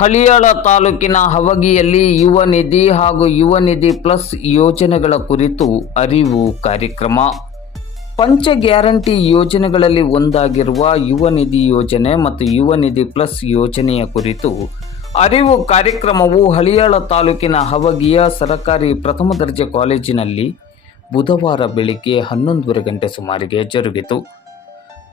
ಹಳಿಯಾಳ ತಾಲೂಕಿನ ಹವಗಿಯಲ್ಲಿ ಯುವ ನಿಧಿ ಹಾಗೂ ಯುವ ನಿಧಿ ಪ್ಲಸ್ ಯೋಜನೆಗಳ ಕುರಿತು ಅರಿವು ಕಾರ್ಯಕ್ರಮ. ಪಂಚ ಗ್ಯಾರಂಟಿ ಯೋಜನೆಗಳಲ್ಲಿ ಒಂದಾಗಿರುವ ಯುವ ನಿಧಿ ಯೋಜನೆ ಮತ್ತು ಯುವ ನಿಧಿ ಪ್ಲಸ್ ಯೋಜನೆಯ ಕುರಿತು ಅರಿವು ಕಾರ್ಯಕ್ರಮವು ಹಳಿಯಾಳ ತಾಲೂಕಿನ ಹವಗಿಯ ಸರಕಾರಿ ಪ್ರಥಮ ದರ್ಜೆ ಕಾಲೇಜಿನಲ್ಲಿ ಬುಧವಾರ ಬೆಳಿಗ್ಗೆ 11:30 ಗಂಟೆ ಸುಮಾರಿಗೆ ಜರುಗಿತು.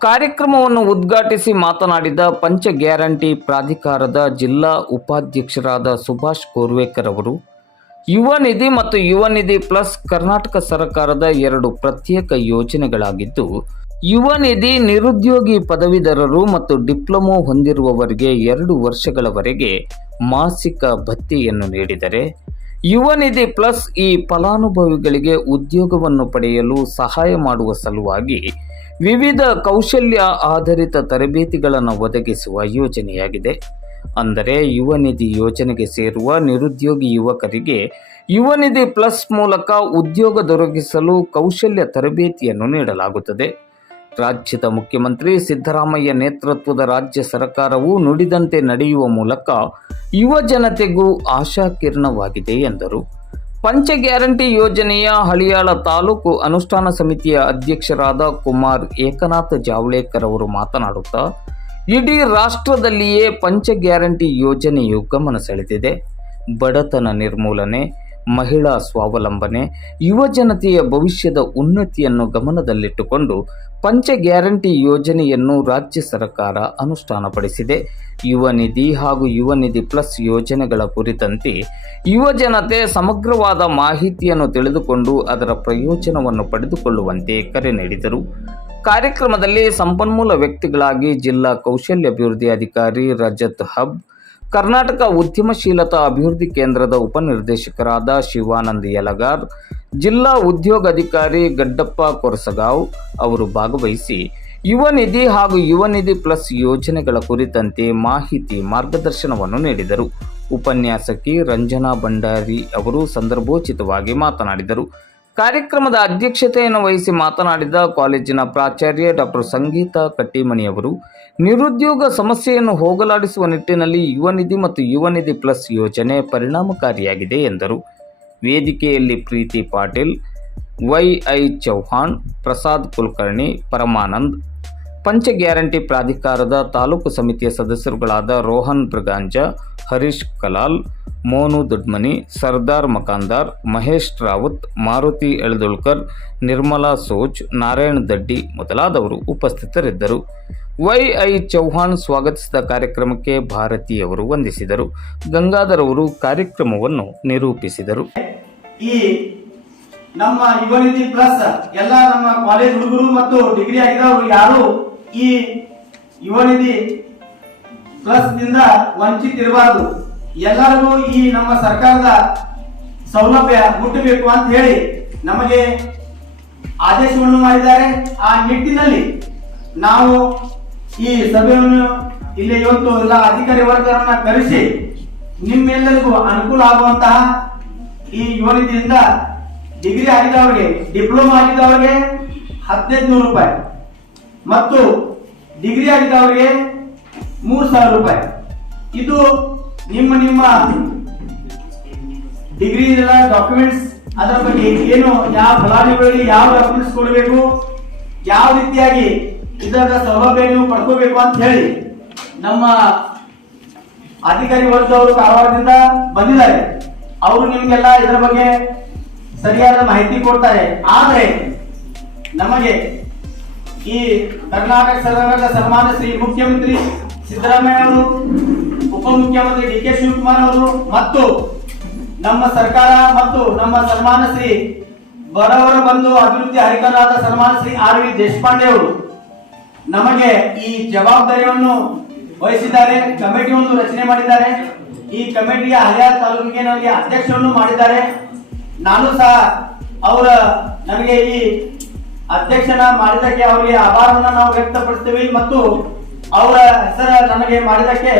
ಕಾರ್ಯಕ್ರಮವನ್ನು ಉದ್ಘಾಟಿಸಿ ಮಾತನಾಡಿದ ಪಂಚ ಗ್ಯಾರಂಟಿ ಪ್ರಾಧಿಕಾರದ ಜಿಲ್ಲಾ ಉಪಾಧ್ಯಕ್ಷರಾದ ಸುಭಾಷ್ ಕೋರ್ವೇಕರ್ ಅವರು, ಯುವ ನಿಧಿ ಮತ್ತು ಯುವ ನಿಧಿ ಪ್ಲಸ್ ಕರ್ನಾಟಕ ಸರ್ಕಾರದ 2 ಪ್ರತ್ಯೇಕ ಯೋಜನೆಗಳಾಗಿದ್ದು, ಯುವ ನಿಧಿ ನಿರುದ್ಯೋಗಿ ಪದವೀಧರರು ಮತ್ತು ಡಿಪ್ಲೊಮೊ ಹೊಂದಿರುವವರಿಗೆ 2 ವರ್ಷಗಳವರೆಗೆ ಮಾಸಿಕ ಭತ್ಯೆಯನ್ನು ನೀಡಿದರೆ, ಯುವ ನಿಧಿ ಪ್ಲಸ್ ಈ ಫಲಾನುಭವಿಗಳಿಗೆ ಉದ್ಯೋಗವನ್ನು ಪಡೆಯಲು ಸಹಾಯ ಮಾಡುವ ಸಲುವಾಗಿ ವಿವಿಧ ಕೌಶಲ್ಯ ಆಧಾರಿತ ತರಬೇತಿಗಳನ್ನು ಒದಗಿಸುವ ಯೋಜನೆಯಾಗಿದೆ. ಅಂದರೆ ಯುವ ನಿಧಿ ಯೋಜನೆಗೆ ಸೇರುವ ನಿರುದ್ಯೋಗಿ ಯುವಕರಿಗೆ ಯುವ ನಿಧಿ ಪ್ಲಸ್ ಮೂಲಕ ಉದ್ಯೋಗ ದೊರಕಿಸಲು ಕೌಶಲ್ಯ ತರಬೇತಿಯನ್ನು ನೀಡಲಾಗುತ್ತದೆ. ರಾಜ್ಯದ ಮುಖ್ಯಮಂತ್ರಿ ಸಿದ್ದರಾಮಯ್ಯ ನೇತೃತ್ವದ ರಾಜ್ಯ ಸರ್ಕಾರವು ನುಡಿದಂತೆ ನಡೆಯುವ ಮೂಲಕ ಯುವ ಜನತೆಗೂ ಆಶಾಕಿರಣವಾಗಿದೆ ಎಂದರು. ಪಂಚ ಗ್ಯಾರಂಟಿ ಯೋಜನೆಯ ಹಳಿಯಾಳ ತಾಲೂಕು ಅನುಷ್ಠಾನ ಸಮಿತಿಯ ಅಧ್ಯಕ್ಷರಾದ ಕುಮಾರ್ ಏಕನಾಥ್ ಜಾವಳೇಕರ್ ಅವರು ಮಾತನಾಡುತ್ತಾ, ಇಡೀ ರಾಷ್ಟ್ರದಲ್ಲಿಯೇ ಪಂಚ ಗ್ಯಾರಂಟಿ ಯೋಜನೆಯು ಗಮನ ಸೆಳೆದಿದೆ. ಬಡತನ ನಿರ್ಮೂಲನೆ, ಮಹಿಳಾ ಸ್ವಾವಲಂಬನೆ, ಯುವ ಜನತೆಯ ಭವಿಷ್ಯದ ಉನ್ನತಿಯನ್ನು ಗಮನದಲ್ಲಿಟ್ಟುಕೊಂಡು ಪಂಚ ಗ್ಯಾರಂಟಿ ಯೋಜನೆಯನ್ನು ರಾಜ್ಯ ಸರ್ಕಾರ ಅನುಷ್ಠಾನಪಡಿಸಿದೆ. ಯುವ ನಿಧಿ ಹಾಗೂ ಯುವ ನಿಧಿ ಪ್ಲಸ್ ಯೋಜನೆಗಳ ಕುರಿತಂತೆ ಯುವ ಜನತೆ ಸಮಗ್ರವಾದ ಮಾಹಿತಿಯನ್ನು ತಿಳಿದುಕೊಂಡು ಅದರ ಪ್ರಯೋಜನವನ್ನು ಪಡೆದುಕೊಳ್ಳುವಂತೆ ಕರೆ ನೀಡಿದರು. ಕಾರ್ಯಕ್ರಮದಲ್ಲಿ ಸಂಪನ್ಮೂಲ ವ್ಯಕ್ತಿಗಳಾಗಿ ಜಿಲ್ಲಾ ಕೌಶಲ್ಯಾಭಿವೃದ್ಧಿ ಅಧಿಕಾರಿ ರಜತ್ ಹಬ್, ಕರ್ನಾಟಕ ಉದ್ಯಮಶೀಲತಾ ಅಭಿವೃದ್ಧಿ ಕೇಂದ್ರದ ಉಪನಿರ್ದೇಶಕರಾದ ಶಿವಾನಂದ್ ಯಲಗಾರ್, ಜಿಲ್ಲಾ ಉದ್ಯೋಗಾಧಿಕಾರಿ ಗಡ್ಡಪ್ಪ ಕೊರಸಗಾವ್ ಅವರು ಭಾಗವಹಿಸಿ ಯುವ ನಿಧಿ ಹಾಗೂ ಯುವ ನಿಧಿ ಪ್ಲಸ್ ಯೋಜನೆಗಳ ಕುರಿತಂತೆ ಮಾಹಿತಿ ಮಾರ್ಗದರ್ಶನವನ್ನು ನೀಡಿದರು. ಉಪನ್ಯಾಸಕಿ ರಂಜನಾ ಭಂಡಾರಿ ಅವರು ಸಂದರ್ಭೋಚಿತವಾಗಿ ಮಾತನಾಡಿದರು. ಕಾರ್ಯಕ್ರಮದ ಅಧ್ಯಕ್ಷತೆಯನ್ನು ವಹಿಸಿ ಮಾತನಾಡಿದ ಕಾಲೇಜಿನ ಪ್ರಾಚಾರ್ಯ ಡಾಕ್ಟರ್ ಸಂಗೀತಾ ಕಟ್ಟಿಮನಿ ಅವರು, ನಿರುದ್ಯೋಗ ಸಮಸ್ಯೆಯನ್ನು ಹೋಗಲಾಡಿಸುವ ನಿಟ್ಟಿನಲ್ಲಿ ಯುವ ನಿಧಿ ಮತ್ತು ಯುವ ನಿಧಿ ಪ್ಲಸ್ ಯೋಜನೆ ಪರಿಣಾಮಕಾರಿಯಾಗಿದೆ ಎಂದರು. ವೇದಿಕೆಯಲ್ಲಿ ಪ್ರೀತಿ ಪಾಟೀಲ್, ವೈ.ಐ. ಚೌಹಾಣ್, ಪ್ರಸಾದ್ ಕುಲಕರ್ಣಿ, ಪರಮಾನಂದ್, ಪಂಚ ಗ್ಯಾರಂಟಿ ಪ್ರಾಧಿಕಾರದ ತಾಲೂಕು ಸಮಿತಿಯ ಸದಸ್ಯರುಗಳಾದ ರೋಹನ್ ಬ್ರಗಾಂಜ, ಹರೀಶ್ ಕಲಾಲ್, ಮೋನು ದೊಡ್ಮನಿ, ಸರ್ದಾರ್ ಮಕಾಂದಾರ್, ಮಹೇಶ್ ರಾವತ್, ಮಾರುತಿ ಎಳದುಳ್ಕರ್, ನಿರ್ಮಲಾ ಸೋಜ್, ನಾರಾಯಣ್ ದಡ್ಡಿ ಮೊದಲಾದವರು ಉಪಸ್ಥಿತರಿದ್ದರು. ವೈ.ಐ. ಚೌಹಾಣ್ ಸ್ವಾಗತಿಸಿದ ಕಾರ್ಯಕ್ರಮಕ್ಕೆ ಭಾರತೀಯವರು ವಂದಿಸಿದರು. ಗಂಗಾಧರ್ ಅವರು ಕಾರ್ಯಕ್ರಮವನ್ನು ನಿರೂಪಿಸಿದರು. ಈ ನಮ್ಮ ಯುವ ನಿಧಿ ಪ್ಲಸ್ ಎಲ್ಲ ನಮ್ಮ ಕಾಲೇಜ್ ಹುಡುಗರು ಮತ್ತು ಡಿಗ್ರಿ ಆಗಿದವರು ಯಾರು ಈ ಯುವ ನಿಧಿ ಪ್ಲಸ್ ನಿಂದ ವಂಚಿತ ಇರಬಾರದು, ಎಲ್ಲರಿಗೂ ಈ ನಮ್ಮ ಸರ್ಕಾರದ ಸೌಲಭ್ಯ ಮುಟ್ಟಬೇಕು ಅಂತ ಹೇಳಿ ನಮಗೆ ಆದೇಶವನ್ನು ಮಾಡಿದ್ದಾರೆ. ಆ ನಿಟ್ಟಿನಲ್ಲಿ ನಾವು ಈ ಸಭೆಯನ್ನು ಇಲ್ಲಿ ಇವತ್ತು ಎಲ್ಲ ಅಧಿಕಾರಿ ವರ್ಗವನ್ನ ಕರೆಸಿ ನಿಮ್ಮೆಲ್ಲರಿಗೂ ಅನುಕೂಲ ಆಗುವಂತಹ ಈ ಯುವ ನಿಧಿಯಿಂದ ಡಿಗ್ರಿ ಆಗಿದವರಿಗೆ, ಡಿಪ್ಲೊಮಾ ಆಗಿದವರಿಗೆ 1500 ರೂಪಾಯಿ ಮತ್ತು ಡಿಗ್ರಿ ಆಗಿದವರಿಗೆ 3000 ರೂಪಾಯಿ. ಇದು ನಿಮ್ಮ ಡಿಗ್ರಿ ಡಾಕ್ಯುಮೆಂಟ್ಸ್ ಅದರ ಬಗ್ಗೆ ಏನು, ಯಾವ ಫಲಾನುಭವಿಗಳಿಗೆ ಯಾವ ಡಾಕ್ಯುಮೆಂಟ್ಸ್ ಕೊಡಬೇಕು, ಯಾವ ರೀತಿಯಾಗಿ ಇದರ ಸೌಲಭ್ಯ ನೀವು ಪಡ್ಕೋಬೇಕು ಅಂತ ಹೇಳಿ ನಮ್ಮ ಅಧಿಕಾರಿ ವರ್ಗದವರು ಕಾರವಾರದಿಂದ ಬಂದಿದ್ದಾರೆ. ಅವರು ನಿಮ್ಗೆಲ್ಲ ಇದರ ಬಗ್ಗೆ ಸರಿಯಾದ ಮಾಹಿತಿ ಕೊಡ್ತಾರೆ. ಆದರೆ ನಮಗೆ ಈ ಕರ್ನಾಟಕ ಸರ್ಕಾರದ ಸನ್ಮಾನ್ಯ ಶ್ರೀ ಮುಖ್ಯಮಂತ್ರಿ ಸಿದ್ದರಾಮಯ್ಯ ಅವರು, ಉಪಮುಖ್ಯಮಂತ್ರಿ ಡಿ.ಕೆ. ಶಿವಕುಮಾರ್ ಅವರು ಮತ್ತು ನಮ್ಮ ಸರ್ಕಾರ ಮತ್ತು ನಮ್ಮ ಸನ್ಮಾನ್ಯ ಶ್ರೀ ಬಡವರ ಬಂಧು ಅಭಿವೃದ್ಧಿ ಅಧಿಕಾರಿಯಾದ ಸನ್ಮಾನ್ಯ ಶ್ರೀ ಆರ್.ವಿ. ದೇಶಪಾಂಡೆ ಅವರು ನಮಗೆ ಈ ಜವಾಬ್ದಾರಿಯನ್ನು ವಹಿಸಿದ್ದಾರೆ. ಕಮಿಟಿಯನ್ನು ರಚನೆ ಮಾಡಿದ್ದಾರೆ. ಈ ಕಮಿಟಿಯ ಹಳಿಯಾಳ ತಾಲೂಕಿಗೆ ನಮಗೆ ಅಧ್ಯಕ್ಷರನ್ನು ಮಾಡಿದ್ದಾರೆ. ನಾನು ಸಹ ಅವರ ನನಗೆ ಈ ಅಧ್ಯಕ್ಷನ ಮಾಡಿದ್ದಕ್ಕೆ ಅವರಿಗೆ ಆಭಾರವನ್ನು ನಾವು ವ್ಯಕ್ತಪಡಿಸ್ತೀವಿ ಮತ್ತು ಅವರ ಹೆಸರ ನನಗೆ ಮಾಡಿದ್ದಕ್ಕೆ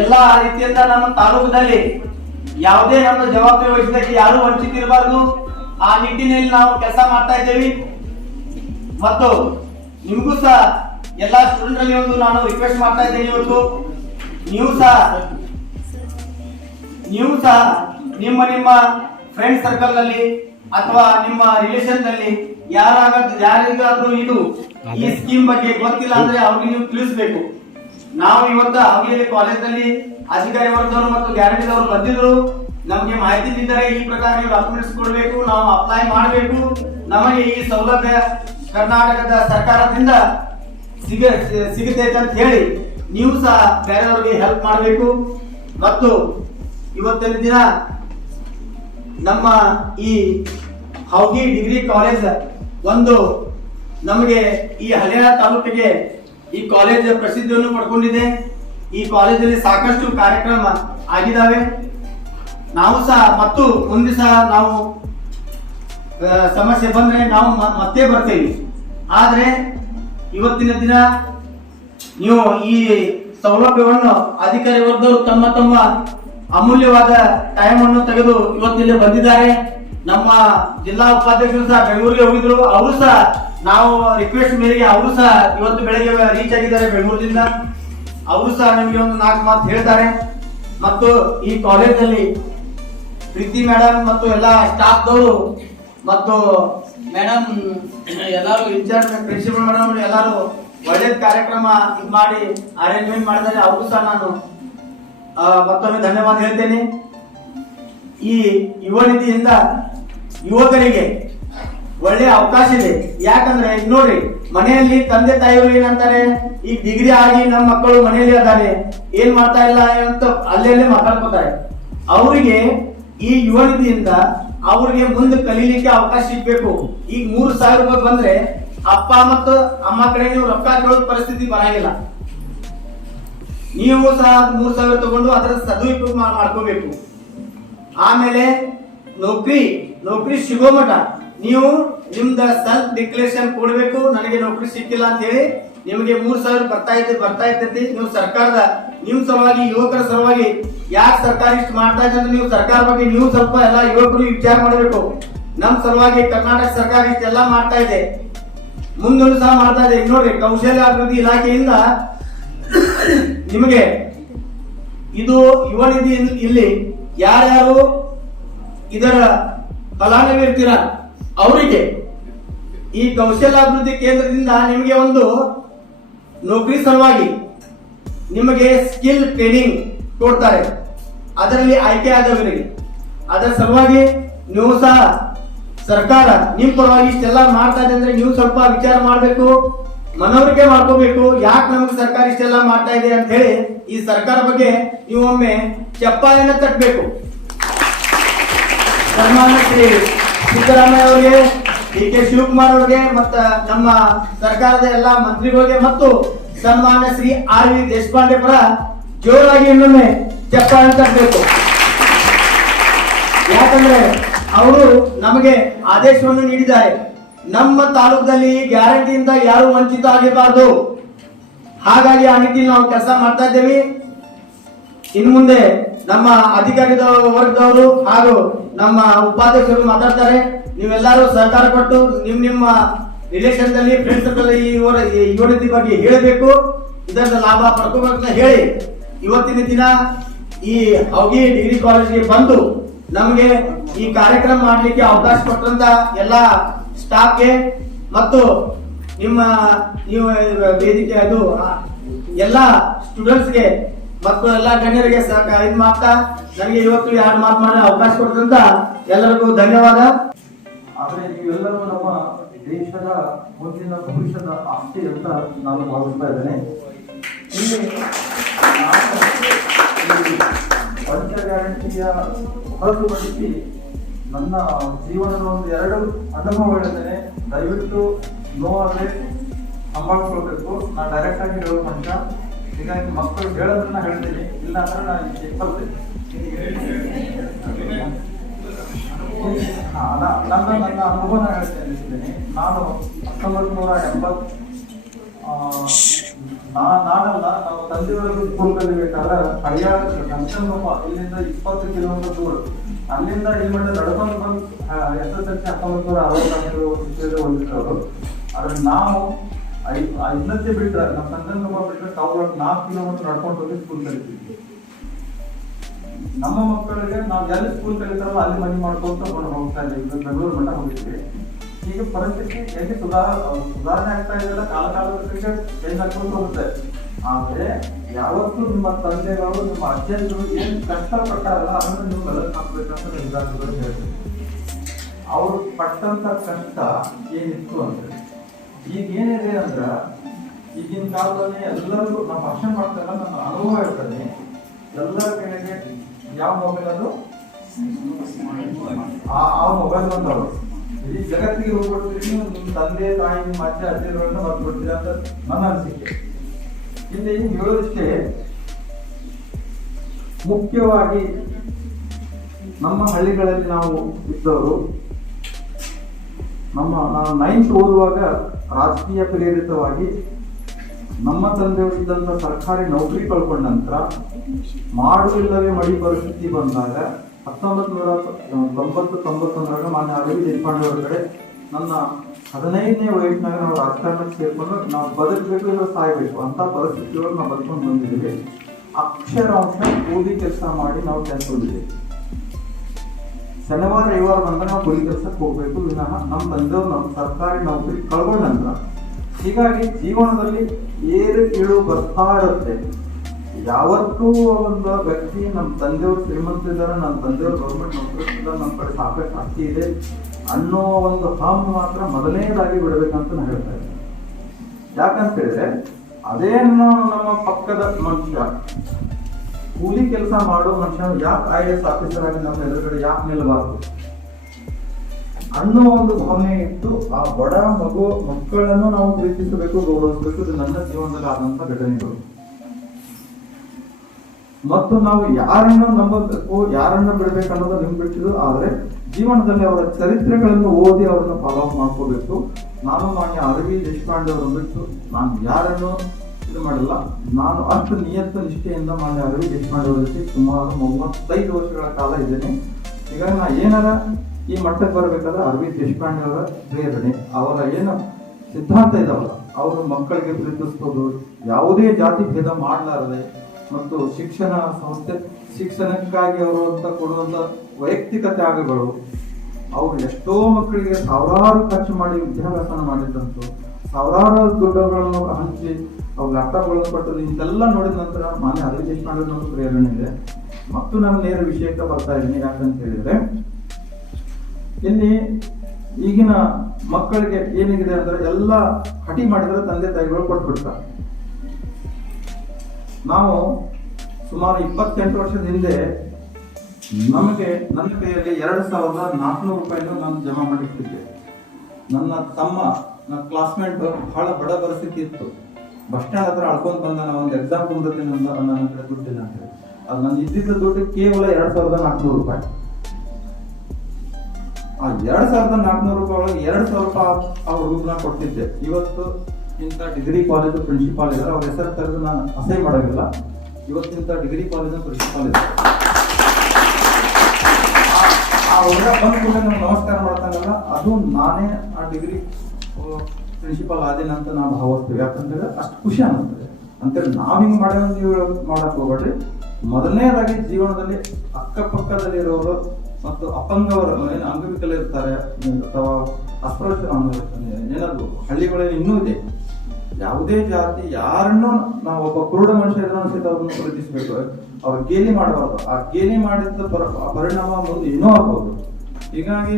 ಎಲ್ಲ ರೀತಿಯಿಂದ ನಮ್ಮ ತಾಲೂಕದಲ್ಲಿ ಯಾವುದೇ ನಮ್ಮ ಜವಾಬ್ದಾರಿ ವಹಿಸಿದ್ದಕ್ಕೆ ಯಾರು ವಂಚಿತ ಇರಬಾರದು, ಆ ನಿಟ್ಟಿನಲ್ಲಿ ನಾವು ಕೆಲಸ ಮಾಡ್ತಾ ಇದ್ದೇವೆ. ಮತ್ತು ನಿಮಗೂ ಸಹ ಎಲ್ಲ ಸ್ಟೂಡೆಂಟ್ ಅಲ್ಲಿ ಒಂದು ನಾನು ರಿಕ್ವೆಸ್ಟ್ ಮಾಡ್ತಾ ಇದ್ದೇನೆ, ಇವತ್ತು ನೀವು ಸಹ ನೀವು ಸಹ ನಿಮ್ಮ ನಿಮ್ಮ ಫ್ರೆಂಡ್ ಸರ್ಕಲ್ ನಲ್ಲಿ ಅಥವಾ ನಿಮ್ಮ ರಿಲೇಷನ್ ನಲ್ಲಿ ಯಾರಿಗಾದ್ರೂ ಇದು ಈ ಸ್ಕೀಮ್ ಬಗ್ಗೆ ಗೊತ್ತಿಲ್ಲ ಅಂದ್ರೆ ಅವ್ರಿಗೆ ನೀವು ತಿಳಿಸ್ಬೇಕು. ನಾವು ಇವತ್ತು ಅವರಿಗೆ ಕಾಲೇಜ್ನಲ್ಲಿ ಅಧಿಕಾರಿ ವರ್ಗದವರು ಮತ್ತು ಗ್ಯಾರಂಟಿದವರು ಬಂದಿದ್ರು, ನಮಗೆ ಮಾಹಿತಿ ನೀಡಿದ್ದಾರೆ, ಈ ಪ್ರಕಾರ ನೀವು ಡಾಕ್ಯುಮೆಂಟ್ಸ್ ಕೊಡಬೇಕು, ನಾವು ಅಪ್ಲೈ ಮಾಡಬೇಕು, ನಮಗೆ ಈ ಸೌಲಭ್ಯ ಕರ್ನಾಟಕದ ಸರ್ಕಾರದಿಂದ ಸಿಗುತ್ತೈತೆ ಅಂತ ಹೇಳಿ ನೀವು ಸಹ ಬೇರೆಯವರಿಗೆ ಹೆಲ್ಪ್ ಮಾಡಬೇಕು. ಮತ್ತು ಇವತ್ತಿನ ದಿನ ನಮ್ಮ ಈ ಹೌಗಿ ಡಿಗ್ರಿ ಕಾಲೇಜ್ ಒಂದು ನಮಗೆ ಈ ಹಳೆಯ ತಾಲೂಕಿಗೆ ಈ ಕಾಲೇಜ್ ಪ್ರಸಿದ್ಧಿಯನ್ನು ಪಡ್ಕೊಂಡಿದೆ. ಈ ಕಾಲೇಜಲ್ಲಿ ಸಾಕಷ್ಟು ಕಾರ್ಯಕ್ರಮ ಆಗಿದ್ದಾವೆ. ನಾವು ಸಹ ಮತ್ತು ಮುಂದೆ ಸಹ ನಾವು ಸಮಸ್ಯೆ ಬಂದ್ರೆ ನಾವು ಮತ್ತೆ ಬರ್ತೇವೆ. ಆದ್ರೆ ಇವತ್ತಿನ ದಿನ ನೀವು ಈ ಸೌಲಭ್ಯವನ್ನು ಅಧಿಕಾರಿ ವರ್ಗದವರು ತಮ್ಮ ತಮ್ಮ ಅಮೂಲ್ಯವಾದ ಟೈಮ್ ಅನ್ನು ತೆಗೆದು ಇವತ್ತಿಲ್ಲಿ ಬಂದಿದ್ದಾರೆ. ನಮ್ಮ ಜಿಲ್ಲಾ ಉಪಾಧ್ಯಕ್ಷರು ಸಹ ಬೆಂಗಳೂರಿಗೆ ಹೋಗಿದ್ರು. ಅವರು ಸಹ ನಾವು ರಿಕ್ವೆಸ್ಟ್ ಮೇರೆಗೆ ಅವರು ಸಹ ಇವತ್ತು ಬೆಳಗ್ಗೆ ರೀಚ್ ಆಗಿದ್ದಾರೆ ಬೆಂಗಳೂರಿನಿಂದ. ಅವರು ಸಹ ನಿಮಗೆ ಒಂದು 4 ಮಾತು ಹೇಳ್ತಾರೆ. ಮತ್ತು ಈ ಕಾಲೇಜಲ್ಲಿ ಪ್ರೀತಿ ಮೇಡಮ್ ಮತ್ತು ಎಲ್ಲ ಸ್ಟಾಫ್ದವರು ಮತ್ತು ಮೇಡಮ್ ಎಲ್ಲರೂ ಇನ್ಚಾರ್ಜ್ ಪ್ರಿನ್ಸಿಪಲ್ ಮೇಡಮ್ ಎಲ್ಲರೂ ಒಳ್ಳೆಯ ಕಾರ್ಯಕ್ರಮ ಇದು ಮಾಡಿ ಅರೇಂಜ್ಮೆಂಟ್ ಮಾಡಿದ್ದಾರೆ. ಅವರು ಸಹ ನಾನು ಮತ್ತೊಮ್ಮೆ ಧನ್ಯವಾದ ಹೇಳ್ತೇನೆ. ಈ ಯುವ ನಿಧಿಯಿಂದ ಯುವಕರಿಗೆ ಒಳ್ಳೆಯ ಅವಕಾಶ ಇದೆ. ಯಾಕಂದ್ರೆ ನೋಡ್ರಿ, ಮನೆಯಲ್ಲಿ ತಂದೆ ತಾಯಿಗಳು ಏನಂತಾರೆ, ಈಗ ಡಿಗ್ರಿ ಆಗಿ ನಮ್ಮ ಮಕ್ಕಳು ಮನೆಯಲ್ಲಿ ಅದಾರೆ, ಏನ್ ಮಾಡ್ತಾ ಇಲ್ಲ ಅಂತ ಅಲ್ಲೇ ಮಾತಾಡ್ಕೋತಾರೆ. ಅವರಿಗೆ ಈ ಯುವ ನಿಧಿಯಿಂದ ಅವ್ರಿಗೆ ಮುಂದೆ ಕಲೀಲಿಕ್ಕೆ ಅವಕಾಶ ಸಿಗ್ಬೇಕು. ಈಗ 3,000 ರೂಪಾಯಿ ಬಂದ್ರೆ ಅಪ್ಪ ಮತ್ತು ಅಮ್ಮ ಕಡೆ ನೀವು ರೊಕ್ಕ ಕೇಳೋ ಪರಿಸ್ಥಿತಿ ಬರಂಗಿಲ್ಲ. ನೀವು ಸಹ 3,000 ತಗೊಂಡು ಅದರ ಸದುಪಯೋಗ ಮಾಡ್ಕೋಬೇಕು. ಆಮೇಲೆ ನೌಕರಿ ಸಿಗೋ ಮಟ ನೀವು ನಿಮ್ದ ಸೆಲ್ಫ್ ಡಿಕ್ಲೇರೇಷನ್ ಕೊಡ್ಬೇಕು. ನನಗೆ ನೌಕರಿ ಸಿಕ್ಕಿಲ್ಲ ಅಂತ ಹೇಳಿ ನಿಮಗೆ 3,000 ಬರ್ತಾ ಇರ್ತೈತಿ. ನೀವು ಸರ್ಕಾರದ ನಿಮ್ ಸಲುವಾಗಿ, ಯುವಕರ ಸಲುವಾಗಿ ಯಾಕೆ ಸರ್ಕಾರ ಇಷ್ಟು ಮಾಡ್ತಾ ಇದೆ ಅಂದ್ರೆ ನೀವು ಸರ್ಕಾರ ಬಗ್ಗೆ ನೀವು ಸ್ವಲ್ಪ ಎಲ್ಲ ಯುವಕರು ವಿಚಾರ ಮಾಡಬೇಕು. ನಮ್ ಸಲುವಾಗಿ ಕರ್ನಾಟಕ ಸರ್ಕಾರ ಇಷ್ಟೆಲ್ಲ ಮಾಡ್ತಾ ಇದೆ, ಮುಂದೊಂದು ಸಹ ಮಾಡ್ತಾ ಇದೆ. ನೋಡ್ರಿ, ಕೌಶಲ್ಯ ಅಭಿವೃದ್ಧಿ ಇಲಾಖೆಯಿಂದ ನಿಮಗೆ ಇದು ಯುವ ನಿಧಿ ಇಲ್ಲಿ ಯಾರ್ಯಾರು ಇದರ ಫಲಾನುಭವಿ ಇರ್ತೀರ ಅವರಿಗೆ ಈ ಕೌಶಲ್ಯಾಭಿವೃದ್ಧಿ ಕೇಂದ್ರದಿಂದ ನಿಮಗೆ ಒಂದು ನೌಕರಿ ಸಲುವಾಗಿ ನಿಮಗೆ ಸ್ಕಿಲ್ ಟ್ರೈನಿಂಗ್ ಕೊಡ್ತಾರೆ. ಅದರಲ್ಲಿ ಆಯ್ಕೆ ಆದವರಿಗೆ ಅದರ ಸಲುವಾಗಿ ನೀವು ಸಹ ಸರ್ಕಾರ ನಿಮ್ ಪರವಾಗಿ ಇಷ್ಟೆಲ್ಲ ಮಾಡ್ತಾ ಇದೆ ಅಂದ್ರೆ ನೀವು ಸ್ವಲ್ಪ ವಿಚಾರ ಮಾಡಬೇಕು, ಮನವರಿಕೆ ಮಾಡ್ಕೋಬೇಕು. ಯಾಕೆ ನಮಗೆ ಸರ್ಕಾರ ಇಷ್ಟೆಲ್ಲ ಮಾಡ್ತಾ ಇದೆ ಅಂತ ಹೇಳಿ ಈ ಸರ್ಕಾರ ಬಗ್ಗೆ ನೀವು ಒಮ್ಮೆ ಚಪ್ಪಾಳೆಯನ್ನು ತಟ್ಟಬೇಕು. ಸನ್ಮಾನ್ಯ ಶ್ರೀ ಸಿದ್ದರಾಮಯ್ಯ ಅವರಿಗೆ, ಡಿ.ಕೆ. ಶಿವಕುಮಾರ್ ಅವರಿಗೆ ಮತ್ತು ನಮ್ಮ ಸರ್ಕಾರದ ಎಲ್ಲ ಮಂತ್ರಿಗಳಿಗೆ ಮತ್ತು ಸನ್ಮಾನ್ಯ ಶ್ರೀ ಆರ್.ವಿ. ದೇಶಪಾಂಡೆ ಪರ ಜೋರಾಗಿ ಇನ್ನೊಮ್ಮೆ ಚಪ್ಪಾಳೆ ತಟ್ಟಬೇಕು. ಯಾಕಂದ್ರೆ ಅವರು ನಮಗೆ ಆದೇಶವನ್ನು ನೀಡಿದ್ದಾರೆ, ನಮ್ಮ ತಾಲೂಕಲ್ಲಿ ಗ್ಯಾರಂಟಿಯಿಂದ ಯಾರು ವಂಚಿತ ಆಗಬಾರದು. ಹಾಗಾಗಿ ಆ ನಿಟ್ಟಿನಲ್ಲಿ ನಾವು ಕೆಲಸ ಮಾಡ್ತಾ ಇದ್ದೇವೆ. ಇನ್ನು ಮುಂದೆ ನಮ್ಮ ಅಧಿಕಾರಿ ವರ್ಗದವರು ಹಾಗೂ ನಮ್ಮ ಉಪಾಧ್ಯಕ್ಷರು ಮಾತಾಡ್ತಾರೆ. ನೀವೆಲ್ಲರೂ ಸಹಕಾರ ಕೊಟ್ಟು ನಿಮ್ಮ ರಿಲೇಷನ್ ದಲ್ಲಿ, ಫ್ರೆಂಡ್ಸ್ ಗಳಲ್ಲಿ ಈ ಯುವ ನಿಧಿ ಬಗ್ಗೆ ಹೇಳಬೇಕು, ಇದರ ಲಾಭ ಪಡ್ಕೋಬೇಕಂತ ಹೇಳಿ ಇವತ್ತಿನ ದಿನ ಈ ಹೌಗಿ ಡಿಗ್ರಿ ಕಾಲೇಜ್ಗೆ ಬಂದು ನಮಗೆ ಈ ಕಾರ್ಯಕ್ರಮ ಮಾಡಲಿಕ್ಕೆ ಅವಕಾಶ ಕೊಟ್ಟಂತ ಎಲ್ಲ ಸ್ಟಾಫ್ಗೆ ಮತ್ತು ನೀವು ವೇದಿಕೆ ಅದು ಎಲ್ಲ ಸ್ಟೂಡೆಂಟ್ಸ್ಗೆ ಮತ್ತು ಎಲ್ಲ ಗಣ್ಯರಿಗೆ ಇದು ಮಾಡ್ತಾ ನನಗೆ ಇವತ್ತು 2 ಮಾತು ಮಾಡೋ ಅವಕಾಶ ಕೊಟ್ಟಂತ ಎಲ್ಲರಿಗೂ ಧನ್ಯವಾದ. ಆದರೆ ನೀವೆಲ್ಲರೂ ನಮ್ಮ ದೇಶದ ಮುಂದಿನ ಭವಿಷ್ಯದ ಆಸ್ತಿ ಅಂತ ನಾನು ಭಾವಿಸ್ತಾ ಇದ್ದೇನೆ. ಇಲ್ಲಿ ಪಂಚ ಗ್ಯಾರಂಟಿಯ ಹೊರತುಪಡಿಸಿ ನನ್ನ ಜೀವನದ ಒಂದು 2 ಅನುಭವ ಹೇಳ್ತೇನೆ. ದಯವಿಟ್ಟು ನೋವಾದರೆ ಸಂಭಾಳಿಸ್ಕೊಳ್ಬೇಕು. ನಾನು ಡೈರೆಕ್ಟ್ ಆಗಿ ಹೇಳೋ ಮನುಷ್ಯ, ಹೀಗಾಗಿ ಮಕ್ಕಳು ಹೇಳೋದನ್ನ ಹೇಳ್ತೀನಿ, ಇಲ್ಲ ಅಂದ್ರೆ ನಾನು ಇಲ್ಲಿ ಬರ್ತೇನೆ. ನನ್ನ ಅನುಭವ ಹೇಳ್ತೇನೆ. ನಾನು 1980 ನಾನಲ್ಲ, ನಾವು ತಂದೆಯವರೆಗೂ ಸ್ಕೂಲ್ ಕಲಿಬೇಕಾದ್ರೆ ಹಳಿಯಾಳ ಗಂಟನೊಬ್ಬ ಇಲ್ಲಿಂದ 20 ಕಿಲೋಮೀಟರ್ ದೂರ, ಅಲ್ಲಿಂದ ಇಲ್ಲಿ ಮಟ್ಟ ನಡ್ಕೊಂಡು ಬಂದು SSLC 1960 ಓದಿದ್ರು. ಆದ್ರೆ ನಾವು 5ನೇ ಬಿಟ್ರೆ ನಮ್ಮ ತಂದೆನೊಬ್ಬ ಬಿಟ್ರೆ 4 ಕಿಲೋಮೀಟರ್ ನಡ್ಕೊಂಡು ಹೋಗಿ ಸ್ಕೂಲ್ ಕಲಿತಿದ್ವಿ. ನಮ್ಮ ಮಕ್ಕಳಿಗೆ ನಾವು ಎಲ್ಲಿ ಸ್ಕೂಲ್ ಕಲಿತಾರೋ ಅಲ್ಲಿ ಮನೆ ಮಾಡ್ಕೊಂತ ಹೋಗ್ತಾ ಇದ್ದೀವಿ. ಬೆಂಗಳೂರು ಮಟ್ಟ ಹೋಗಿದ್ವಿ. ಈಗ ಪರಿಸ್ಥಿತಿ ಎಲ್ಲಿ ಸುಧಾರಣೆ ಆಗ್ತಾ ಇದೆಯಲ್ಲ, ಕಾಲಕ್ಕೆ ಚೇಂಜ್ ಆಗ್ಕೊಂಡು ಹೋಗುತ್ತೆ. ಆದ್ರೆ ಯಾವತ್ತೂ ನಿಮ್ಮ ತಂದೆಗಳು, ನಿಮ್ಮ ಅಜ್ಜಂದಿರು ಏನ್ ಕಷ್ಟಪಟ್ಟಾರಲ್ಲ ಅದನ್ನು ನೀವು ಮೆಲುಕು ಹಾಕ್ಬೇಕಂತ ನಿರ್ಧಾರಗಳು ಹೇಳ್ತೀವಿ. ಅವ್ರು ಪಟ್ಟಂತ ಕಷ್ಟ ಏನಿತ್ತು ಅಂದ್ರೆ ಈಗ ಏನಿದೆ ಅಂದ್ರ, ಈಗಿನ ಕಾಲದಲ್ಲಿ ಎಲ್ಲರಿಗೂ ನಾವು ಭಾಷಣ ಮಾಡ್ತಾ ಇಲ್ಲ, ನನ್ನ ಅನುಭವ ಇರ್ತದೆ. ಎಲ್ಲರ ಕೈಗೆ ಯಾವ ಮೊಬೈಲ್ ಅದು ಆ ಮೊಬೈಲ್ ಬಂದವರು ಇಡೀ ಜಗತ್ತಿಗೆ ಹೋಗ್ಬಿಡ್ತೀರಿ. ನೀವು ನಿಮ್ಮ ತಂದೆ ತಾಯಿ, ನಿಮ್ಮ ಅಜ್ಜ ಅಜ್ಜಿಗಳನ್ನ ಬರ್ಬಿಡ್ತೀರಿ ಅಂತ ನನ್ನ ಅನಿಸಿಕೆ. ಇಲ್ಲಿ ಹೇಳೋದಷ್ಟೇ, ಮುಖ್ಯವಾಗಿ ನಮ್ಮ ಹಳ್ಳಿಗಳಲ್ಲಿ ನಾವು ಇದ್ದವರು, ನಾನು 9th ಓದುವಾಗ ರಾಜಕೀಯ ಪ್ರೇರಿತವಾಗಿ ನಮ್ಮ ತಂದೆಯವರು ಇದ್ದಂಥ ಸರ್ಕಾರಿ ನೌಕರಿ ಕಳ್ಕೊಂಡ ನಂತರ ಮಾಡುವಿಲ್ಲವೇ ಮಡಿ ಪರಿಸ್ಥಿತಿ ಬಂದಾಗ 1990-91 ಮಾನ್ಯ ಅರವಿಂದ್ ದೇಶಪಾಂಡೆ ಅವರ ಕಡೆ ನನ್ನ 15ನೇ ವಯಸ್ಸಿನಾಗ ನಾವು ರಾಜಕಾರಣಕ್ಕೆ ಸೇರ್ಕೊಂಡು ನಾವು ಬದುಕಬೇಕು ಇಲ್ಲ ಸಾಯ್ಬೇಕು ಅಂತ ಪರಿಸ್ಥಿತಿಯೊಳಗೆ ನಾವು ಬದುಕೊಂಡು ಬಂದಿದ್ದೀವಿ. ಅಕ್ಷರಾಂಶ ಕೂಲಿ ಕೆಲಸ ಮಾಡಿ ನಾವು 10th ಓದಿದ್ದೀವಿ. ಶನಿವಾರ ರವಿವಾರ ಬಂದಾಗ ನಾವು ಕೂಲಿ ಕೆಲಸಕ್ಕೆ ಹೋಗ್ಬೇಕು ವಿನಃ ನಮ್ಮ ತಂದೆಯವರು ನಮ್ಮ ಸರ್ಕಾರಿ ನೌಕರಿ ಕಳ್ಕೊಂಡ ನಂತರ. ಹೀಗಾಗಿ ಜೀವನದಲ್ಲಿ ಏರು ಕೀಳು ಬರ್ತಾ ಇರುತ್ತೆ. ಯಾವತ್ತೂ ಒಂದು ವ್ಯಕ್ತಿ ನಮ್ಮ ತಂದೆಯವರು ಶ್ರೀಮಂತ ಇದ್ದಾರೆ, ನನ್ನ ತಂದೆಯವರು ಗೌರ್ಮೆಂಟ್ ನೌಕರಿ ಇದ್ದಾರೆ, ನಮ್ಮ ಕಡೆ ಸಾಕಷ್ಟು ಆಸ್ತಿ ಇದೆ ಅನ್ನೋ ಒಂದು ಹಮ್ ಮಾತ್ರ ಮೊದಲನೇದಾಗಿ ಬಿಡಬೇಕಂತ ನಾನು ಹೇಳ್ತಾ ಇದ್ದೀನಿ. ಯಾಕಂತ ಹೇಳಿದ್ರೆ ಅದೇ ನಮ್ಮ ಪಕ್ಕದ ಮನುಷ್ಯ, ಕೂಲಿ ಕೆಲಸ ಮಾಡೋ ಮನುಷ್ಯ ಯಾಕೆ IAS ಆಫೀಸರ್ ಆಗಿ ನಮ್ಮ ಎದುರುಗಡೆ ಯಾಕೆ ನಿಲ್ಲಬಾರದು ಅನ್ನೋ ಒಂದು ಭಾವನೆ ಇತ್ತು. ಆ ಬಡ ಮಕ್ಕಳನ್ನು ನಾವು ಪ್ರೀತಿಸಬೇಕು, ಗೌರವಿಸಬೇಕು. ಇದು ನನ್ನ ಜೀವನದಲ್ಲಿ ಆದಂತ ಘಟನೆಗಳು. ಮತ್ತು ನಾವು ಯಾರನ್ನು ನಂಬಬೇಕು, ಯಾರನ್ನ ಬಿಡಬೇಕು ಅನ್ನೋದು ನಿಮ್ಗೆ ಬಿಟ್ಟಿದ್ದು. ಆದ್ರೆ ಜೀವನದಲ್ಲಿ ಅವರ ಚರಿತ್ರೆಗಳನ್ನು ಓದಿ ಅವ್ರನ್ನ ಫಾಲೋ ಅಪ್ ಮಾಡ್ಕೋಬೇಕು. ನಾನು ಮಾನ್ಯ ಅರವಿಂದ್ ದೇಶಪಾಂಡೆ ಅವರನ್ನು ಬಿಟ್ಟು ನಾನು ಯಾರನ್ನು ಇದು ಮಾಡಿಲ್ಲ. ನಾನು ಅಷ್ಟು ನಿಯತ್ತ ನಿಷ್ಠೆಯಿಂದ ಮಾನ್ಯ ಅರವಿಂದ್ ದೇಶಪಾಂಡೆ ಅವರ ಜೊತೆ ಸುಮಾರು 35 ವರ್ಷಗಳ ಕಾಲ ಇದ್ದೇನೆ. ಈಗ ನಾ ಏನಾರ ಈ ಮಟ್ಟಕ್ಕೆ ಬರಬೇಕಾದ್ರೆ ಅರವಿಂದ್ ದೇಶಪಾಂಡೆ ಅವರ ಪ್ರೇರಣೆ, ಅವರ ಏನು ಸಿದ್ಧಾಂತ ಇದಾವಲ್ಲ, ಅವರು ಮಕ್ಕಳಿಗೆ ಪ್ರೀತಿಸ್ಬೋದು, ಯಾವುದೇ ಜಾತಿ ಭೇದ ಮಾಡಲಾರದೆ, ಮತ್ತು ಶಿಕ್ಷಣಕ್ಕಾಗಿ ಅವರು ಅಂತ ಕೊಡುವಂತ ವೈಯಕ್ತಿಕ ತ್ಯಾಗಗಳು, ಅವರು ಎಷ್ಟೋ ಮಕ್ಕಳಿಗೆ ಸಾವಿರಾರು ಖರ್ಚು ಮಾಡಿ ವಿದ್ಯಾಭ್ಯಾಸನ ಮಾಡಿದ್ದಂತು, ಸಾವಿರಾರು ದುಡ್ಡುಗಳನ್ನು ಹಂಚಿ ಅವ್ರು ಲ್ಯಾಪ್ಟಾಪ್ಗಳನ್ನು ಕೊಟ್ಟರು. ಇಂತೆಲ್ಲ ನೋಡಿದ ನಂತರ ಮಾನ್ಯ ಅರವಿಂದ್ ದೇಶಪಾಂಡೆ ಅನ್ನೋ ಪ್ರೇರಣೆ ಇದೆ. ಮತ್ತು ನಾನು ನೇರ ವಿಷಯಕ್ಕೆ ಬರ್ತಾ ಇದ್ದೀನಿ. ಯಾಕಂತ ಹೇಳಿದ್ರೆ ಇಲ್ಲಿ ಈಗಿನ ಮಕ್ಕಳಿಗೆ ಏನಿದೆ ಅಂದ್ರೆ ಎಲ್ಲ ಹಠಿ ಮಾಡಿದ್ರೆ ತಂದೆ ತಾಯಿಗಳು ಕೊಟ್ಬಿಡ್ತಾರೆ. ನಾವು ಸುಮಾರು 28 ವರ್ಷದ ಹಿಂದೆ ನನ್ನ ಕೈಯಲ್ಲಿ 2,400 ರೂಪಾಯಿನೂ ನಾನು ಜಮಾ ಮಾಡಿಟ್ಟಿದ್ದೆ. ನನ್ನ ತಮ್ಮ, ನನ್ನ ಕ್ಲಾಸ್ಮೇಟ್ ಬಹಳ ಬಡ ಪರಿಸ್ಥಿತಿ ಇತ್ತು. ಬಸ್ ಸ್ಟ್ಯಾಂಡ್ ಹತ್ರ ಅಳ್ಕೊಂಡ್ ಬಂದ, ನಾವು ಒಂದು ಎಕ್ಸಾಮ್ ಕುಂದಿರ್ತೀನಿ ನನ್ನ ಕಡೆ ದುಡ್ಡಿಲ್ಲ ಅಂತ ಹೇಳಿ. ಅದು ನಾನು ಇದ್ದಿದ್ದ ದುಡ್ಡು ಕೇವಲ 2,400 ರೂಪಾಯಿ. ಆ 2,400 ರೂಪಾಯಿ ಒಳಗೆ 2,000 ರೂಪಾಯಿ ಆ ಹುಡುಗನ ಕೊಡ್ತಿದ್ದೆ. ಇವತ್ತು ಇಂಥ ಡಿಗ್ರಿ ಕಾಲೇಜು ಪ್ರಿನ್ಸಿಪಾಲ್ ಇದ್ದಾರೆ, ಅವ್ರ ಹೆಸರು ತೆಗೆದು ನಾನು ಅಸಹ್ಯ ಮಾಡೋದಿಲ್ಲ. ಇವತ್ತಿಂತ ಡಿಗ್ರಿ ಕಾಲೇಜು ಪ್ರಿನ್ಸಿಪಾಲ್ ಇದ್ದಾರೆ. ಆ ಹುಡುಗ ಬಂದ ಕೂಡ ನಾವು ನಮಸ್ಕಾರ ಮಾಡ್ತಾನಲ್ಲ, ಅದು ನಾನೇ ಆ ಡಿಗ್ರಿ ಪ್ರಿನ್ಸಿಪಾಲ್ ಆದಿನ ಅಂತ ನಾವು ಭಾವಿಸ್ತೀವಿ. ಯಾಕಂತಂದ್ರೆ ಅಷ್ಟು ಖುಷಿ ಅನ್ನಿಸ್ತದೆ. ಅಂತೇಳಿ ನಾವು ಹಿಂಗೆ ಮಾಡಕ್ ಹೋಗ್ಬೇಡ್ರಿ. ಮೊದಲನೇದಾಗಿ ಜೀವನದಲ್ಲಿ ಅಕ್ಕಪಕ್ಕದಲ್ಲಿರೋರು ಮತ್ತು ಅಪಂಗವರು, ಏನು ಅಂಗವಿಕಲ ಇರ್ತಾರೆ ಅಥವಾ ಅಸ್ಪೃಶ್ಯ ಏನಾದ್ರು ಹಳ್ಳಿಗಳಲ್ಲಿ ಇನ್ನೂ ಇದೆ. ಯಾವುದೇ ಜಾತಿ ಯಾರನ್ನು ನಾವು ಒಬ್ಬ ಕುರುಡ ಮನುಷ್ಯ ಸಹಿತ ಅವ್ರನ್ನ ಪ್ರೀತಿಸಬೇಕು. ಅವ್ರು ಗೇಲಿ ಮಾಡಬಾರ್ದು. ಆ ಗೇಲಿ ಮಾಡಿದ ಪರಿಣಾಮ ಮುಂದೆ ಏನೋ ಆಗ್ಬೋದು. ಹೀಗಾಗಿ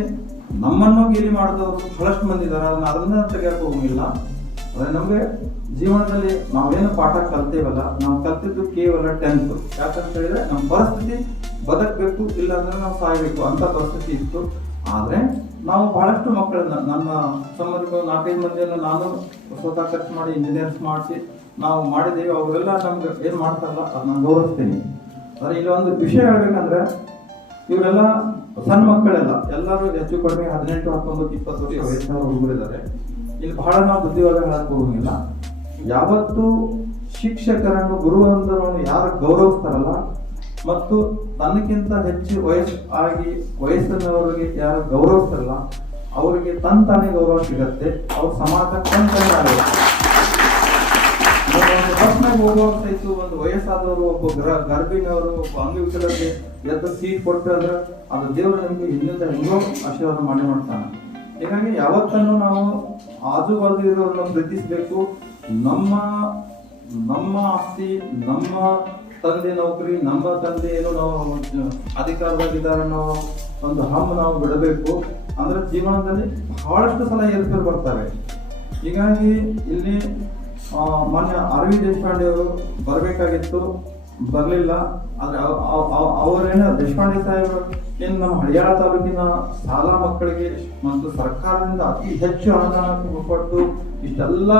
ನಮ್ಮನ್ನು ಗೇಲಿ ಮಾಡಿದವರು ಬಹಳಷ್ಟು ಮಂದಿ ಇದ್ದಾರೆ. ಅದನ್ನ ತೆಗೆಯಕ್ಕೆ ಹೋಗಿಲ್ಲ. ಅದೇ ನಮಗೆ ಜೀವನದಲ್ಲಿ ನಾವೇನು ಪಾಠ ಕಲ್ತೇವಲ್ಲ, ನಾವು ಕಲ್ತಿದ್ದು ಕೇವಲ 10th. ಯಾಕಂತ ಹೇಳಿದ್ರೆ ನಮ್ಮ ಪರಿಸ್ಥಿತಿ ಬದುಕಬೇಕು, ಇಲ್ಲಾಂದ್ರೆ ನಾವು ಸಾಯ್ಬೇಕು ಅಂತ ಪರಿಸ್ಥಿತಿ ಇತ್ತು. ಆದ್ರೆ ನಾವು ಬಹಳಷ್ಟು ಮಕ್ಕಳನ್ನ, ನನ್ನ ಸಂಬಂಧಿಕರು 4-5 ಮಂದಿಯನ್ನು ನಾನು ಸ್ವತಃ ಖರ್ಚು ಮಾಡಿ ಇಂಜಿನಿಯರ್ಸ್ ಮಾಡಿಸಿ ನಾವು ಮಾಡಿದ್ದೇವೆ. ಅವರೆಲ್ಲ ನಮ್ಗೆ ಏನ್ ಮಾಡ್ತಾರಲ್ಲ ಅದು ನಾನು ಗೌರವಿಸ್ತೀನಿ. ಆದ್ರೆ ಇಲ್ಲಿ ಒಂದು ವಿಷಯ ಹೇಳ್ಬೇಕಂದ್ರೆ, ಇವರೆಲ್ಲ ಸಣ್ಣ ಮಕ್ಕಳೆಲ್ಲ, ಎಲ್ಲರೂ ಹೆಚ್ಚು ಕಡಿಮೆ 18, 19, 20 ವರ್ಷ ವಯಸ್ಸಿನ ಹುಡುಗರಿದ್ದಾರೆ. ಇಲ್ಲಿ ಬಹಳ ನಾವು ಬುದ್ಧಿವಾದ ಹೇಳಕ್ ಹೋಗಂಗಿಲ್ಲ. ಯಾವತ್ತು ಶಿಕ್ಷಕರನ್ನು, ಗುರುವಂತರನ್ನು ಯಾರು ಗೌರವಿಸ್ತಾರಲ್ಲ ಮತ್ತು ತನ್ನಕ್ಕಿಂತ ಹೆಚ್ಚು ವಯಸ್ಸಿನವರಿಗೆ ಯಾರು ಗೌರವಿಸ್ತಾರಲ್ಲ ಅವರಿಗೆ ತಾನೇ ಗೌರವ ಸಿಗತ್ತೆ. ಅವ್ರ ಸಮಾಜ ತಂತಾನೆ ಆಗುತ್ತೆ. ಒಂದು ಬಸ್ನಾಗ ಹೋಗುವಾಗ ಇತ್ತು, ಒಂದು ವಯಸ್ಸಾದವರು, ಒಬ್ಬ ಗರ್ಭಿಣಿಯವರು, ಒಬ್ಬ ಅಂಗವಿಕಲರಿಗೆ ಎದ್ದು ಸೀಟ್ ಕೊಟ್ಟು ಅಂದ್ರೆ ಅದು ದೇವರು ನಮಗೆ ಹಿಂದಿಂದ ಹೆಂಗೋ ಆಶೀರ್ವಾದ ಮಾಡಿ ಮಾಡ್ತಾನೆ. ಹೀಗಾಗಿ ಯಾವತ್ತನ್ನು ನಾವು ಆಜು ಬಾಜು ಇರೋರನ್ನ ಪ್ರೀತಿಸಬೇಕು. ನಮ್ಮ ಆಸ್ತಿ, ನಮ್ಮ ತಂದೆ ನೌಕರಿ, ನಮ್ಮ ತಂದೆ ಏನು ನಾವು ಅಧಿಕಾರದಾಗಿದ್ದಾರೆ ಅನ್ನೋ ಒಂದು ಹಮ್ಮು ನಾವು ಬಿಡಬೇಕು. ಅಂದ್ರೆ ಜೀವನದಲ್ಲಿ ಬಹಳಷ್ಟು ಸಲ ಏರ್ಪೇರು ಬರ್ತವೆ. ಹೀಗಾಗಿ ಇಲ್ಲಿ ಮಾನ್ಯ ಅರವಿಂದ್ ದೇಶಪಾಂಡೆ ಅವರು ಬರಬೇಕಾಗಿತ್ತು, ಬರಲಿಲ್ಲ. ಆದ್ರೆ ಅವರೇನು ದೇಶಪಾಂಡೆ ಸಾಹೇಬರು ಏನು ನಮ್ಮ ಹಳಿಯಾಳ ತಾಲೂಕಿನ ಶಾಲಾ ಮಕ್ಕಳಿಗೆ ಮತ್ತು ಸರ್ಕಾರದಿಂದ ಅತಿ ಹೆಚ್ಚು ಅನುದಾನ ಕೊಟ್ಟು ಇಷ್ಟೆಲ್ಲ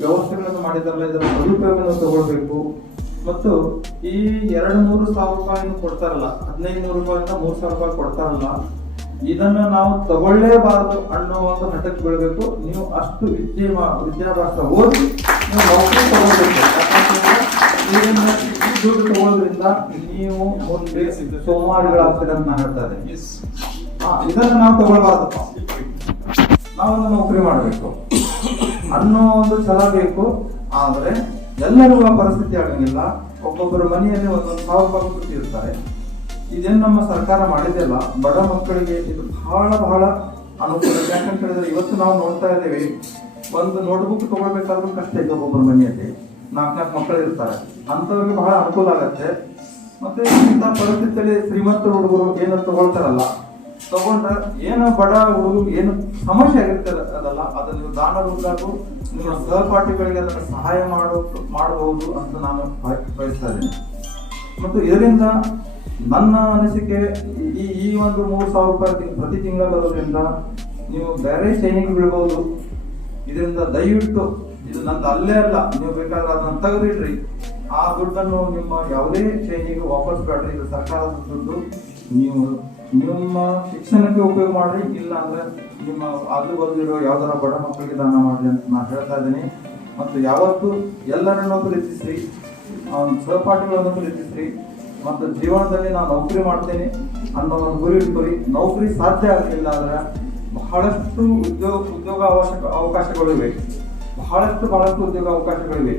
ವ್ಯವಸ್ಥೆಗಳನ್ನು ಮಾಡಿದಾರಲ್ಲ, ಇದರ ಸದುಪಯೋಗವನ್ನು ತಗೊಳ್ಬೇಕು. ಮತ್ತು ಈ 2-3 ಸಾವಿರ ರೂಪಾಯಿನ ಕೊಡ್ತಾರಲ್ಲ, 1500 ರೂಪಾಯಿಂದ 3000 ರೂಪಾಯಿ ಕೊಡ್ತಾರಲ್ಲ, ಇದನ್ನ ನಾವು ತಗೊಳ್ಳೇಬಾರದು ಅನ್ನೋ ಒಂದು ಹಠಕ್ಕೆ ಬೀಳಬೇಕು. ನೀವು ಅಷ್ಟು ವಿದ್ಯಾಭ್ಯಾಸ ಓದಿ ನೀವು ನೌಕರಿ ತಗೊಳ್ಬೇಕು. ಯಾಕಂತಂದ್ರೆ ದುಡ್ಡು ತಗೊಳ್ಳೋದ್ರಿಂದ ನೀವು ಮುಂದೆ ಸೋಮಾರಿಗಳಾಗ್ತೀರ ಅಂತ ಹೇಳ್ತಾ ಇದ್ದೀನಿ. ಇದನ್ನ ನಾವು ತಗೊಳ್ಬಾರ್ದು, ನಾವೊಂದು ನೌಕರಿ ಮಾಡಬೇಕು ಅನ್ನೋ ಒಂದು ಛಲ ಬೇಕು. ಆದ್ರೆ ಎಲ್ಲರಿಗೂ ಆ ಪರಿಸ್ಥಿತಿ ಆಗಂಗಿಲ್ಲ. ಒಬ್ಬೊಬ್ಬರ ಮನೆಯಲ್ಲಿ 1000 ರೂಪಾಯಿ ಕೊಟ್ಟಿರ್ತಾರೆ. ಇದೇನು ನಮ್ಮ ಸರ್ಕಾರ ಮಾಡಿದೆಲ್ಲ ಬಡ ಮಕ್ಕಳಿಗೆ ಇದು ಬಹಳ ಬಹಳ ಅನುಕೂಲ. ಯಾಕಂತ ಹೇಳಿದ್ರೆ ಇವತ್ತು ನಾವು ನೋಡ್ತಾ ಇದ್ದೇವೆ, ಒಂದು ನೋಟ್ಬುಕ್ ತಗೊಳ್ಬೇಕಾದ್ರೂ ಕಷ್ಟ ಇದೆ. ಒಬ್ಬೊಬ್ಬರ ಮನೆಯಲ್ಲಿ 4 ಮಕ್ಕಳು ಇರ್ತಾರೆ, ಅಂಥವ್ರಿಗೆ ಬಹಳ ಅನುಕೂಲ ಆಗತ್ತೆ. ಮತ್ತೆ ಇಂಥ ಪರಿಸ್ಥಿತಿಯಲ್ಲಿ ಶ್ರೀಮಂತ ಹುಡುಗರು ಏನು ತಗೊಳ್ತಾರಲ್ಲ, ತಗೊಂಡ್ರೆ ಏನು ಬಡ ಹುಡುಗರು ಏನು ಸಮಸ್ಯೆ ಆಗಿರ್ತದಲ್ಲ, ಅದನ್ನು ನೀವು ದಾನ ರೂಪದಾಗೂ ನಿಮ್ಮ ಸಹಪಾಠಿಗಳಿಗೆ ಅದನ್ನು ಸಹಾಯ ಮಾಡಬಹುದು ಅಂತ ನಾನು ಬಯಸ್ತಾ ಇದ್ದೀನಿ. ಮತ್ತು ಇದರಿಂದ ನನ್ನ ಅನಿಸಿಕೆ ಈ ಒಂದು 3000 ರೂಪಾಯಿ ಪ್ರತಿ ತಿಂಗಳ ಬರೋದ್ರಿಂದ ನೀವು ಬೇರೆ ಚೈನಿಗೆ ಬೀಳ್ಬಹುದು. ಇದರಿಂದ ದಯವಿಟ್ಟು ಇದು ನಂದು ಅಲ್ಲೇ ಅಲ್ಲ, ನೀವು ಬೇಕಾದ್ರೆ ಅದನ್ನ ತೆಗೆದಿಡ್ರಿ. ಆ ದುಡ್ಡನ್ನು ನಿಮ್ಮ ಯಾವುದೇ ಚೈನಿಗೆ ವಾಪಸ್ ಬೇಡ್ರಿ. ಇದು ಸರ್ಕಾರದ ದುಡ್ಡು. ನೀವು ನಿಮ್ಮ ಶಿಕ್ಷಣಕ್ಕೆ ಉಪಯೋಗ ಮಾಡ್ರಿ, ಇಲ್ಲ ಅಂದ್ರೆ ನಿಮ್ಮ ಆಜು ಬಾಜು ಯಾವ್ದಾರ ಬಡ ಮಕ್ಕಳಿಗೆ ದಾನ ಮಾಡ್ರಿ ಅಂತ ನಾನು ಹೇಳ್ತಾ ಇದ್ದೀನಿ. ಮತ್ತು ಯಾವತ್ತು ಎಲ್ಲರನ್ನೂ ಪ್ರೀತಿಸ್ರಿ, ಸಹಪಾಠಿಗಳನ್ನು ಪ್ರೀತಿಸ್ರಿ. ಮತ್ತು ಜೀವನದಲ್ಲಿ ನಾನು ನೌಕರಿ ಮಾಡ್ತೇನೆ ಅನ್ನೋ ಒಂದು ಗುರಿ ಇಟ್ಕೊರಿ. ನೌಕರಿ ಸಾಧ್ಯ ಆಗಲಿಲ್ಲ ಅಂದ್ರೆ ಬಹಳಷ್ಟು ಉದ್ಯೋಗ ಅವಕಾಶಗಳಿವೆ, ಬಹಳಷ್ಟು ಉದ್ಯೋಗ ಅವಕಾಶಗಳಿವೆ.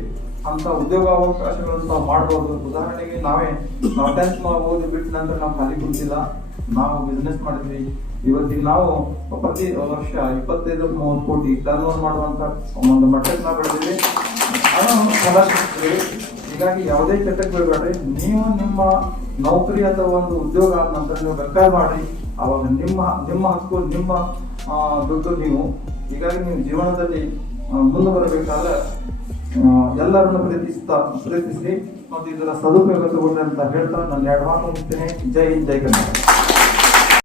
ಅಂತ ಉದ್ಯೋಗ ಅವಕಾಶಗಳನ್ನು ನಾವು ಮಾಡ್ಬೋದು. ಉದಾಹರಣೆಗೆ ನಾವು 10th ಓದಿ ಬಿಟ್ಟ ನಂತರ ನಾವು ಖಾಲಿ ಕುಂತಿಲ್ಲ, ನಾವು ಬಿಸ್ನೆಸ್ ಮಾಡಿದ್ವಿ. ಇವತ್ತಿಗೆ ನಾವು ಪ್ರತಿ ವರ್ಷ 25-30 ಕೋಟಿ ಟರ್ನ್ ಓವರ್ ಮಾಡುವಂತ ಒಂದು ಮಟ್ಟಕ್ಕೆ ನಾವು ಬೆಳೆದಿವಿ. ಹೀಗಾಗಿ ಯಾವುದೇ ಕೆಟ್ಟಕ್ಕೆ ಬೀಳ್ಬೇಡ್ರಿ. ನೀವು ನಿಮ್ಮ ನೌಕರಿ ಅಥವಾ ಒಂದು ಉದ್ಯೋಗ ಆದ ನಂತರ ನೀವು ಬೇಕಾದ್ರೆ ಮಾಡ್ರಿ. ಅವಾಗ ನಿಮ್ಮ ಹಕ್ಕು, ನಿಮ್ಮ ದುಡ್ಡು ನೀವು. ಹೀಗಾಗಿ ನೀವು ಜೀವನದಲ್ಲಿ ಮುಂದೆ ಬರಬೇಕಾದ್ರೆ ಎಲ್ಲರನ್ನು ಪ್ರೀತಿಸಿ ಮತ್ತು ಇದರ ಸದುಪಯೋಗ ತಗೊಂಡ್ರೆ ಅಂತ ಹೇಳ್ತಾ ನನ್ನ 2 ಮಾತು ಮುಗಿಸ್ತೇನೆ. ಜೈ ಹಿಂದ್, ಜೈ ಕರ್ನಾಟಕ.